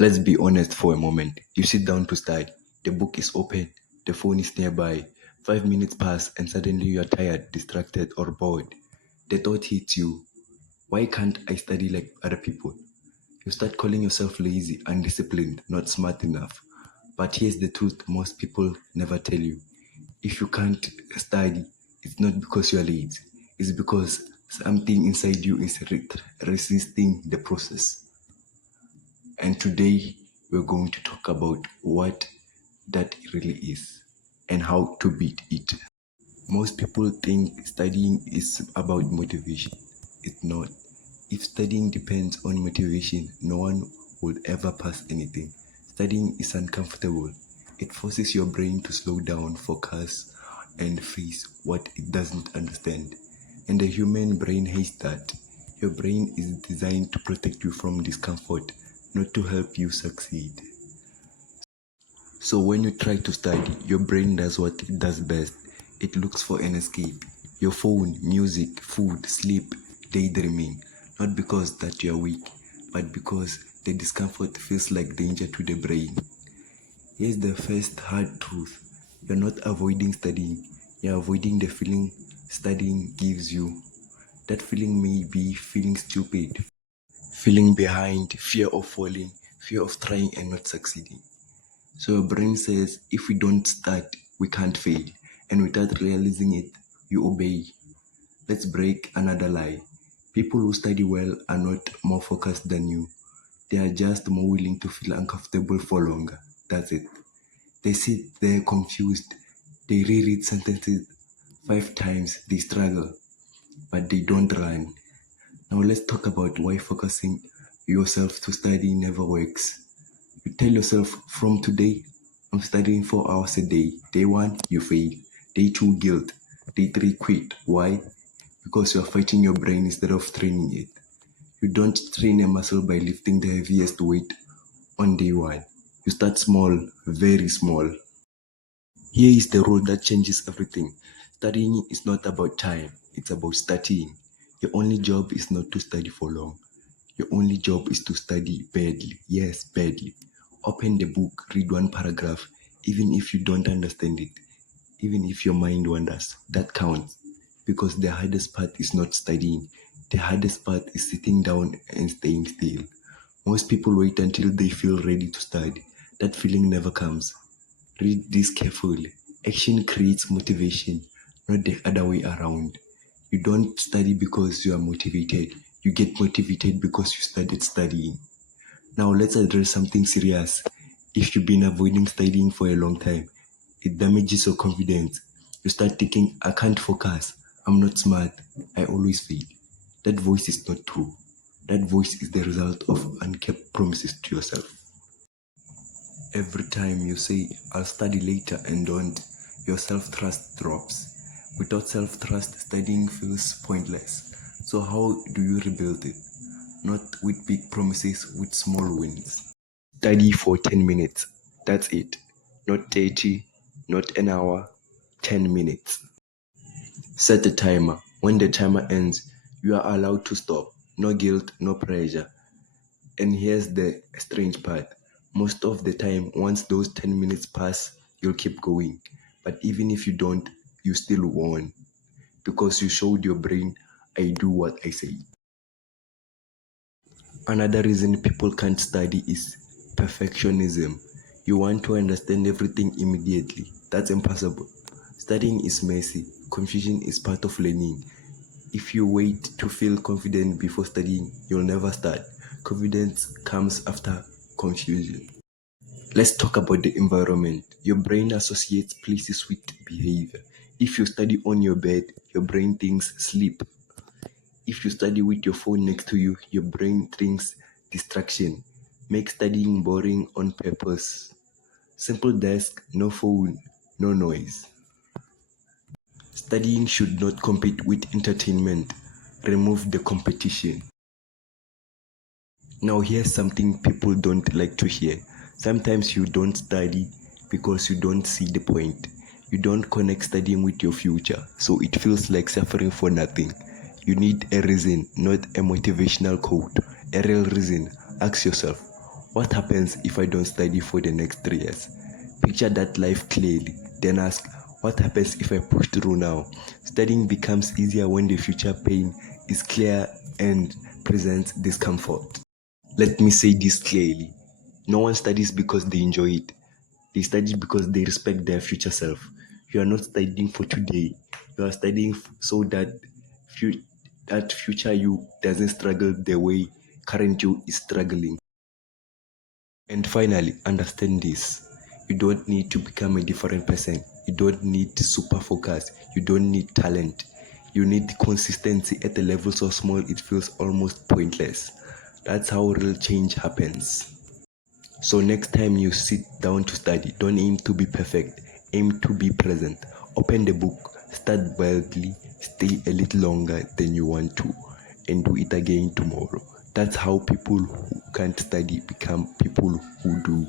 Let's be honest for a moment. You sit down to study, the book is open, the phone is nearby. 5 minutes pass and suddenly you are tired, distracted, or bored. The thought hits you. Why can't I study like other people? You start calling yourself lazy, undisciplined, not smart enough. But here's the truth most people never tell you. If you can't study, it's not because you're lazy. It's because something inside you is resisting the process. And today we're going to talk about what that really is and how to beat it. Most people think studying is about motivation. It's not. If studying depends on motivation, no one would ever pass anything. Studying is uncomfortable. It forces your brain to slow down, focus, and face what it doesn't understand. And the human brain hates that. Your brain is designed to protect you from discomfort, not to help you succeed. So when you try to study, your brain does what it does best. It looks for an escape. Your phone, music, food, sleep, daydreaming. Not because that you are weak, but because the discomfort feels like danger to the brain. Here's the first hard truth. You're not avoiding studying. You're avoiding the feeling studying gives you. That feeling may be feeling stupid, feeling behind, fear of falling, fear of trying and not succeeding. So your brain says, if we don't start, we can't fail. And without realizing it, you obey. Let's break another lie. People who study well are not more focused than you. They are just more willing to feel uncomfortable for longer. That's it. They sit there confused. They reread sentences 5 times. They struggle, but they don't run. Now let's talk about why focusing yourself to study never works. You tell yourself, from today, I'm studying 4 hours a day. Day 1, you fail. Day 2, guilt. Day 3, quit. Why? Because you're fighting your brain instead of training it. You don't train a muscle by lifting the heaviest weight on day 1. You start small, very small. Here is the rule that changes everything. Studying is not about time, it's about studying. Your only job is not to study for long. Your only job is to study badly. Yes, badly. Open the book, read one paragraph, even if you don't understand it, even if your mind wanders. That counts. Because the hardest part is not studying. The hardest part is sitting down and staying still. Most people wait until they feel ready to study. That feeling never comes. Read this carefully. Action creates motivation, not the other way around. You don't study because you are motivated. You get motivated because you started studying. Now let's address something serious. If you've been avoiding studying for a long time, it damages your confidence. You start thinking, I can't focus. I'm not smart. I always fail. That voice is not true. That voice is the result of unkept promises to yourself. Every time you say, I'll study later and don't, your self-trust drops. Without self-trust, studying feels pointless. So how do you rebuild it? Not with big promises, with small wins. Study for 10 minutes. That's it. Not 30, not an hour, 10 minutes. Set a timer. When the timer ends, you are allowed to stop. No guilt, no pressure. And here's the strange part. Most of the time, once those 10 minutes pass, you'll keep going. But even if you don't, you still won. Because you showed your brain, I do what I say. Another reason people can't study is perfectionism. You want to understand everything immediately. That's impossible. Studying is messy. Confusion is part of learning. If you wait to feel confident before studying, you'll never start. Confidence comes after confusion. Let's talk about the environment. Your brain associates places with behavior. If you study on your bed, your brain thinks sleep. If you study with your phone next to you, your brain thinks distraction. Make studying boring on purpose. Simple desk, no phone, no noise. Studying should not compete with entertainment. Remove the competition. Now here's something people don't like to hear. Sometimes you don't study because you don't see the point. You don't connect studying with your future, so it feels like suffering for nothing. You need a reason, not a motivational quote. A real reason. Ask yourself, What happens if I don't study for the next 3 years? Picture that life clearly, then ask, what happens if I push through now? Studying becomes easier when the future pain is clear and presents discomfort. Let me say this clearly. No one studies because they enjoy it. They study because they respect their future self. You are not studying for today. You are studying so that that future you doesn't struggle the way current you is struggling. And finally, understand this. You don't need to become a different person. You don't need super focus. You don't need talent. You need consistency at a level so small it feels almost pointless. That's how real change happens. So next time you sit down to study, don't aim to be perfect. Aim to be present. Open the book, start wildly, stay a little longer than you want to, and do it again tomorrow. That's how people who can't study become people who do.